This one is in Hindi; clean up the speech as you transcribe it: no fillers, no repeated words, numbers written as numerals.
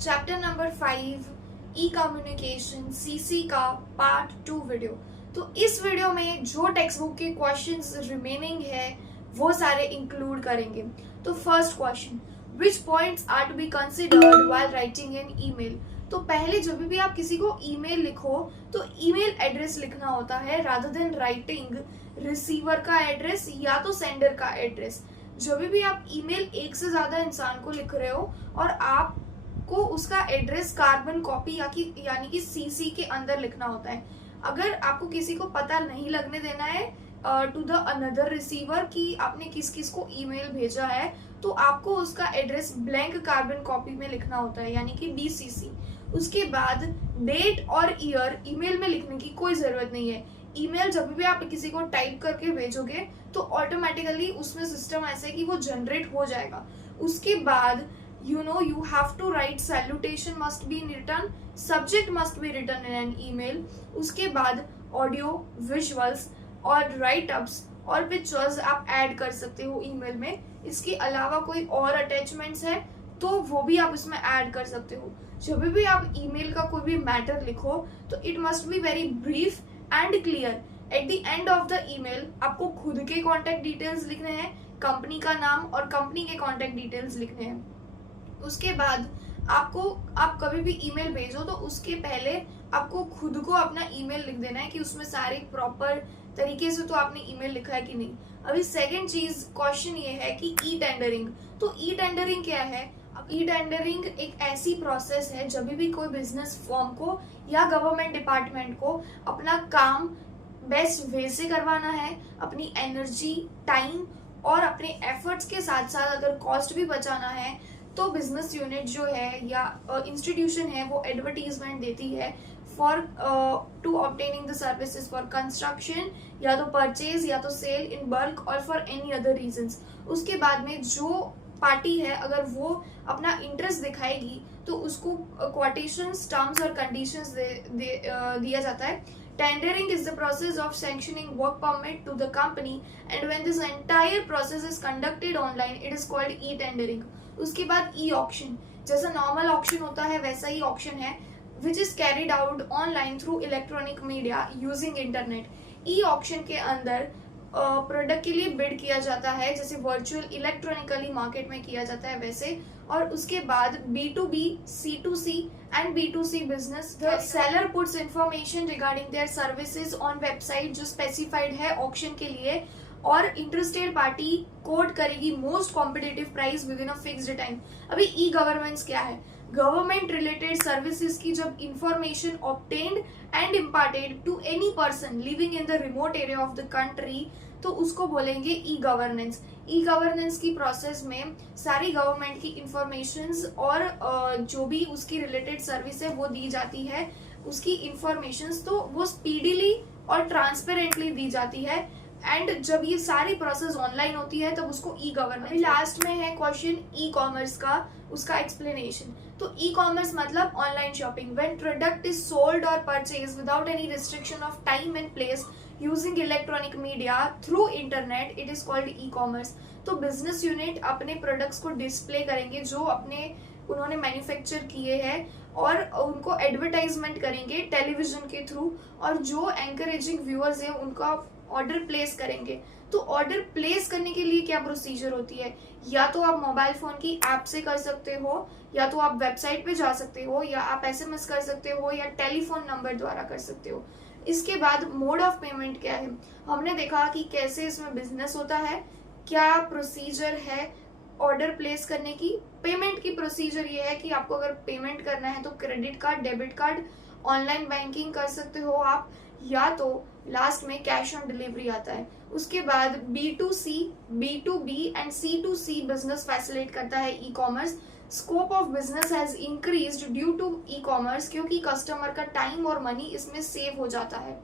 Chapter number 5 e communication CC का पार्ट 2 वीडियो। तो इस वीडियो में जो टेक्स्ट बुक के क्वेश्चंस रिमेनिंग है वो सारे इंक्लूड करेंगे। तो first question, which points are to be considered while writing an email. तो पहले जब भी आप किसी को ईमेल लिखो तो ईमेल एड्रेस लिखना होता है रादर देन राइटिंग रिसीवर का एड्रेस या तो सेंडर का एड्रेस। जब भी आप ईमेल एक से ज्यादा इंसान को लिख रहे हो और आप को उसका एड्रेस कार्बन कॉपी यानी कि सीसी के अंदर लिखना होता है। अगर आपको किसी को पता नहीं लगने देना है टू द अनदर रिसीवर कि आपने किस किस को ईमेल भेजा है, तो आपको उसका एड्रेस ब्लैंक कार्बन कॉपी में लिखना होता है यानी कि DCC। उसके बाद डेट और ईयर ईमेल में लिखने की कोई जरूरत नहीं है। ईमेल जब भी आप किसी को टाइप करके भेजोगे तो ऑटोमेटिकली उसमें सिस्टम ऐसे है कि वो जनरेट हो जाएगा। उसके बाद you have to write salutation must be written, subject must be written in an email। उसके बाद ऑडियो, विजुअल्स और राइट अप्स और पिक्चर्स आप ऐड कर सकते हो ईमेल में। इसके अलावा कोई और अटैचमेंट्स है तो वो भी आप इसमें ऐड कर सकते हो। जब भी आप ईमेल का कोई भी मैटर लिखो तो it must be very brief and clear. At the end of the email आपको खुद के कॉन्टेक्ट डिटेल्स लिखने हैं, कंपनी का नाम और कंपनी के कॉन्टेक्ट डिटेल्स लिखने हैं। उसके बाद आप कभी भी ईमेल भेजो तो उसके पहले आपको खुद को अपना ईमेल लिख देना है कि उसमें सारे प्रॉपर तरीके से तो आपने ईमेल लिखा है कि नहीं। अभी सेकंड चीज क्वेश्चन ये है कि ई टेंडरिंग। तो ई टेंडरिंग क्या है? ई टेंडरिंग एक ऐसी प्रोसेस है जब भी कोई बिजनेस फर्म को या गवर्नमेंट डिपार्टमेंट को अपना काम बेस्ट वे से करवाना है, अपनी एनर्जी, टाइम और अपने एफर्ट्स के साथ साथ अगर कॉस्ट भी बचाना है, तो बिजनेस यूनिट जो है या इंस्टीट्यूशन है वो एडवर्टीजमेंट देती है for to obtaining the services for construction या तो परचेज या तो सेल इन बल्क और फॉर एनी अदर रीजंस। उसके बाद में जो पार्टी है अगर वो अपना इंटरेस्ट दिखाएगी तो उसको क्वोटेशंस, टर्म्स और कंडीशंस दिया जाता है। Tendering is the process of sanctioning work permit to the company, and when this entire process is conducted online, it is called e-tendering। उसके बाद e-auction, जैसा नॉर्मल ऑक्शन होता है वैसा ही ऑक्शन है, which is carried out online through electronic media using internet। e-auction के अंदर प्रोडक्ट के लिए बिड किया जाता है जैसे वर्चुअल इलेक्ट्रॉनिकली मार्केट में किया जाता है वैसे। और उसके बाद B2B, C2C and B2C business, the seller puts information regarding their services on website जो स्पेसिफाइड है ऑक्शन के लिए, और इंटरेस्टेड पार्टी कोट करेगी most competitive price with in a fixed time. अभी ई गवर्नेंस क्या है? गवर्नमेंट रिलेटेड सर्विसेज की जब information obtained and imparted to any person living in the remote area of the country तो उसको बोलेंगे ई गवर्नेंस। ई गवर्नेंस की प्रोसेस में सारी गवर्नमेंट की इंफॉर्मेशंस और जो भी उसकी रिलेटेड सर्विस है वो दी जाती है। उसकी इंफॉर्मेशंस तो वो स्पीडीली और ट्रांसपेरेंटली दी जाती है, एंड जब ये सारी प्रोसेस ऑनलाइन होती है तब उसको ई गवर्नेंस। लास्ट में है क्वेश्चन ई कॉमर्स का, उसका एक्सप्लेनेशन। तो ई कॉमर्स मतलब online shopping. When product is sold और purchase without any restriction of time and place using electronic media through internet, it is called e commerce. तो बिजनेस यूनिट अपने प्रोडक्ट्स को डिस्प्ले करेंगे जो उन्होंने मैन्युफैक्चर किए हैं और उनको एडवर्टाइजमेंट करेंगे टेलीविजन के थ्रू, और जो एंकरेजिंग व्यूअर्स हैं उनका ऑर्डर प्लेस करेंगे। तो ऑर्डर प्लेस करने के लिए क्या प्रोसीजर होती है? या तो आप मोबाइल फोन की ऐप से कर सकते हो, या तो आप वेबसाइट पे जा सकते हो, या आप SMS कर सकते हो, या टेलीफोन नंबर द्वारा कर सकते हो। इसके बाद मोड ऑफ पेमेंट क्या है? हमने देखा कि कैसे इसमें बिजनेस होता है, क्या प्रोसीजर है ऑर्डर प्लेस करने की। पेमेंट की प्रोसीजर ये है कि आपको अगर पेमेंट करना है तो credit card, debit card, online banking कर सकते हो आप, या तो लास्ट में कैश ऑन डिलीवरी आता है। उसके बाद B2C, B2B and C2C business facilitate करता है e commerce. Scope of business has increased due to e commerce क्योंकि कस्टमर का टाइम और मनी इसमें सेव हो जाता है।